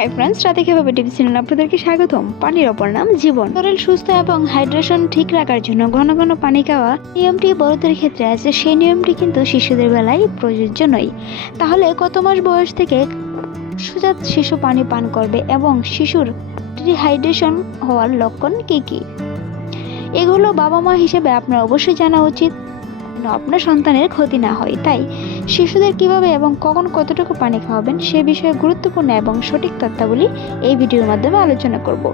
Hi friends রাতে কীভাবে TV channel আপনাদেরকে স্বাগতম। পানির অপর নাম জীবন। শরীর সুস্থ এবং হাইড্রেশন ঠিক রাখার জন্য ঘন ঘন পানি খাওয়া নিয়মটি বড়দের ক্ষেত্রে আছে, সেই নিয়মটি কিন্তু শিশুদের বেলায় প্রযোজ্য নয়। তাহলে কত মাস বয়স থেকে সুজাত শিশু পানি পান করবে এবং শিশুর ডিহাইড্রেশন হওয়ার লক্ষণ কি কি? এগুলো বাবা মা হিসেবে আপনার অবশ্যই জানা উচিত। আপনার সন্তানের ক্ষতি না হয়, তাই শিশুদের কীভাবে এবং কখন কতটুকু পানি খাওয়াবেন সে বিষয়ে গুরুত্বপূর্ণ এবং সঠিক তথ্যাবলী এই ভিডিওর মাধ্যমে আলোচনা করব।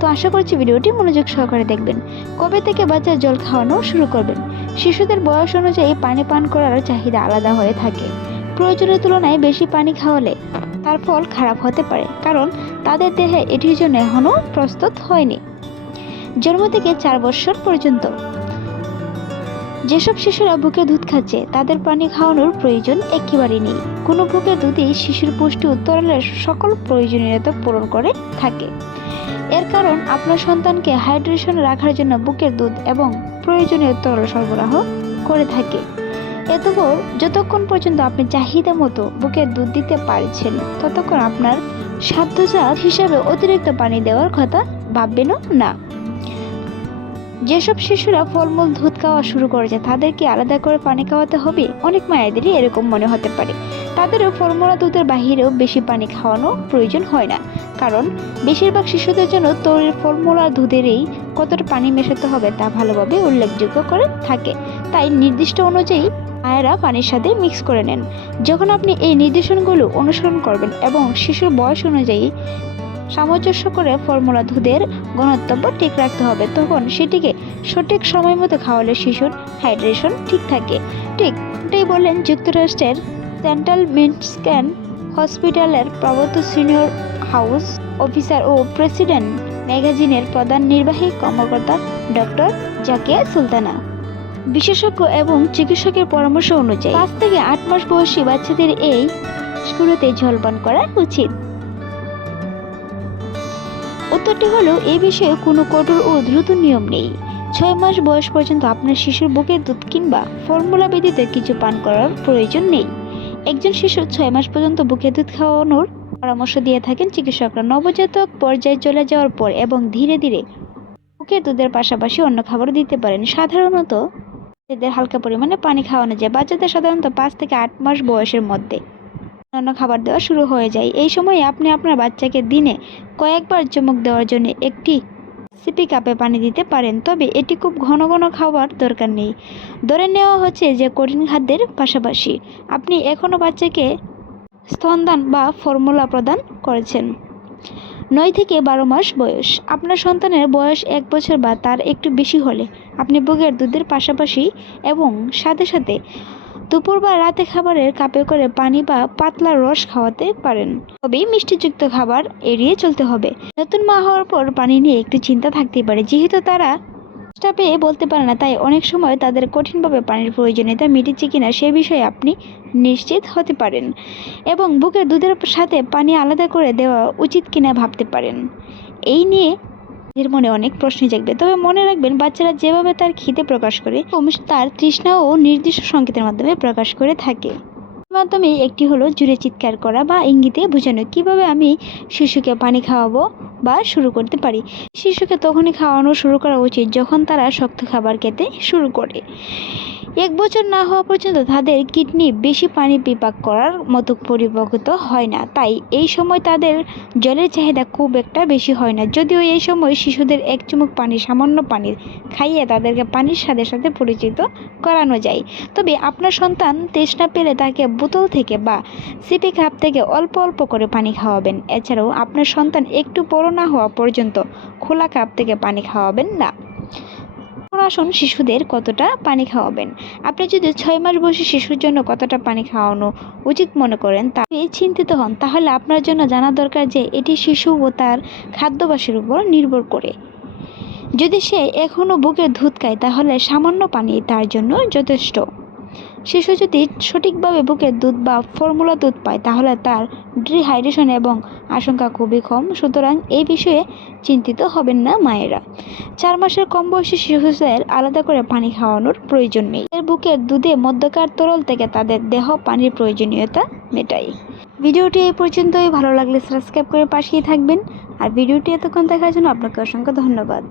তো আশা করছি ভিডিওটি মনোযোগ সহকারে দেখবেন। কবে থেকে বাচ্চার জল খাওয়ানো শুরু করবেন? শিশুদের বয়স অনুযায়ী পানি পান করার চাহিদা আলাদা হয়ে থাকে। প্রয়োজনের তুলনায় বেশি পানি খাওয়ালে তার ফল খারাপ হতে পারে, কারণ তাদের দেহে এটির জন্য এখনও প্রস্তুত হয়নি। জন্ম থেকে চার বছর পর্যন্ত যেসব শিশুরা বুকে দুধ খাচ্ছে, তাদের পানি খাওয়ানোর প্রয়োজন একেবারেই নেই। কোনো বুকে দুধই শিশুর পুষ্টি উত্তরণের সকল প্রয়োজনীয়তা পূরণ করে থাকে। এর কারণ, আপনার সন্তানকে হাইড্রেশন রাখার জন্য বুকের দুধ এবং প্রয়োজনীয় তরল সরবরাহ করে থাকে। এতপর যতক্ষণ পর্যন্ত আপনি চাহিদা মতো বুকের দুধ দিতে পারছেন, ততক্ষণ আপনার সাধ্যজাত হিসাবে অতিরিক্ত পানি দেওয়ার কথা ভাববেনও না। যেসব শিশুরা ফলমূল, দুধ খাওয়া শুরু করেছে, তাদেরকে আলাদা করে পানি খাওয়াতে হবে। অনেক মায়েদেরই এরকম মনে হতে পারে। তাদেরও ফলমূলা দুধের বাহিরেও বেশি পানি খাওয়ানো প্রয়োজন হয় না। কারণ, বেশিরভাগ শিশুদের জন্য তৈরির ফলমূলা দুধেরই কতটা পানি মেশাতে হবে তা ভালোভাবে উল্লেখযোগ্য করে থাকে। তাই নির্দিষ্ট অনুযায়ী মায়েরা পানির সাথে মিক্স করে নেন। যখন আপনি এই নির্দেশনগুলো অনুসরণ করবেন এবং শিশুর বয়স অনুযায়ী সামঞ্জস্য করে ফর্মুলা দুধের ঘনত্ব ঠিক রাখতে হবে। তখন সেটিকে সঠিক সময় মতো খাওয়ালে শিশুর হাইড্রেশন ঠিক থাকে। ঠিক এটাই বললেন যুক্তরাষ্ট্রের সেন্ট্রাল মিন্টস্ক্যান হসপিটালের প্রবর্ত সিনিয়র হাউস অফিসার ও প্রেসিডেন্ট ম্যাগাজিনের প্রধান নির্বাহী কর্মকর্তা ডক্টর জাকিয়া সুলতানা। বিশেষজ্ঞ এবং চিকিৎসকের পরামর্শ অনুযায়ী পাঁচ থেকে আট মাস বয়সী বাচ্চাদের এই শুরুতে জলপান করা উচিত। উত্তরটি হলো, এ বিষয়ে কোনো কঠোর ও দ্রুত নিয়ম নেই। ছয় মাস বয়স পর্যন্ত আপনার শিশুর বুকের দুধ কিংবা ফর্মুলা ব্যতীত কিছু পান করার প্রয়োজন নেই। একজন শিশু ছয় মাস পর্যন্ত বুকের দুধ খাওয়ানোর পরামর্শ দিয়ে থাকেন চিকিৎসকরা। নবজাতক পর্যায়ে চলে যাওয়ার পর এবং ধীরে ধীরে বুকের দুধের পাশাপাশি অন্য খাবার দিতে পারেন। সাধারণত এদের হালকা পরিমাণে পানি খাওয়ানো যায়। বাচ্চাদের সাধারণত পাঁচ থেকে আট মাস বয়সের মধ্যে। অন্যান্য খাবার দেওয়া শুরু হয়ে যায়। এই সময়ে আপনি আপনার বাচ্চাকে দিনে কয়েকবার চুমুক দেওয়ার জন্য একটি সিপি কাপে পানি দিতে পারেন, তবে এটি খুব ঘন ঘন খাওয়ার দরকার নেই। ধরে নেওয়া হচ্ছে যে কঠিন খাদ্যের পাশাপাশি আপনি এখনও বাচ্চাকে স্তনদান বা ফর্মুলা প্রদান করেছেন। নয় থেকে বারো মাস বয়স। আপনার সন্তানের বয়স এক বছর বা তার একটু বেশি হলে আপনি বুকের দুধের পাশাপাশি এবং সাথে সাথে দুপুর বা রাতে খাবারের কাপে করে পানি বা পাতলা রস খাওয়াতে পারেন। তবেই মিষ্টিযুক্ত খাবার এড়িয়ে চলতে হবে। নতুন মা হওয়ার পর পানি নিয়ে একটু চিন্তা থাকতেই পারে। যেহেতু তারা চেষ্টা পেয়ে বলতে পারে না, তাই অনেক সময় তাদের কঠিনভাবে পানির প্রয়োজনীয়তা মিটেছে কিনা সে বিষয়ে আপনি নিশ্চিত হতে পারেন এবং বুকের দুধের সাথে পানি আলাদা করে দেওয়া উচিত কিনা ভাবতে পারেন। এই নিয়ে এর মনে অনেক প্রশ্ন জাগবে। তবে মনে রাখবেন, বাচ্চারা যেভাবে তার খিদে প্রকাশ করে তার তৃষ্ণা ও নির্দিষ্ট সংকেতের মাধ্যমে প্রকাশ করে থাকে। মাধ্যমে একটি হলো জুড়ে চিৎকার করা বা ইঙ্গিতে বোঝানো, কীভাবে আমি শিশুকে পানি খাওয়াবো বা শুরু করতে পারি। শিশুকে তখনই খাওয়ানো শুরু করা উচিত যখন তারা শক্ত খাবার খেতে শুরু করে। এক বছর না হওয়া পর্যন্ত তাদের কিডনি বেশি পানি বিপাক করার মতো পরিপক্ত হয় না। তাই এই সময় তাদের জলের চাহিদা খুব একটা বেশি হয় না। যদিও এই সময় শিশুদের এক চুমুক পানি, সামান্য পানি খাইয়ে তাদেরকে পানির সাথে সাথে পরিচিত করানো যায়। তবে আপনার সন্তান তৃষ্ণা পেলে তাকে বোতল থেকে বা সিপি কাপ থেকে অল্প অল্প করে পানি খাওয়াবেন। এছাড়াও আপনার সন্তান একটু বড় না হওয়া পর্যন্ত খোলা কাপ থেকে পানি খাওয়াবেন না। আসুন শিশুদের কতটা পানি খাওয়াবেন? আপনি যদি ছয় মাস বয়সী শিশুর জন্য কতটা পানি খাওয়ানো উচিত মনে করেন তবে চিন্তিত হন, তাহলে আপনার জন্য জানা দরকার যে এটি শিশু ও তার খাদ্যাভ্যাসের উপর নির্ভর করে। যদি সে এখনও বুকে দুধ খায়, তাহলে সামান্য পানি তার জন্য যথেষ্ট। শিশু যদি সঠিকভাবে বুকের দুধ বা ফর্মুলা দুধ পায়, তাহলে তার ডিহাইড্রেশন এবং আশঙ্কা খুবই কম। সুতরাং এই বিষয়ে চিন্তিত হবেন না মায়েরা। চার মাসের কম বয়সী শিশুদের আলাদা করে পানি খাওয়ানোর প্রয়োজন নেই। এর বুকের দুধে মধ্যকার তরল থেকে তাদের দেহ পানির প্রয়োজনীয়তা মেটায়। ভিডিওটি এই পর্যন্তই। ভালো লাগলে সাবস্ক্রাইব করে পাশেই থাকবেন। আর ভিডিওটি এতক্ষণ দেখার জন্য আপনাকে অসংখ্য ধন্যবাদ।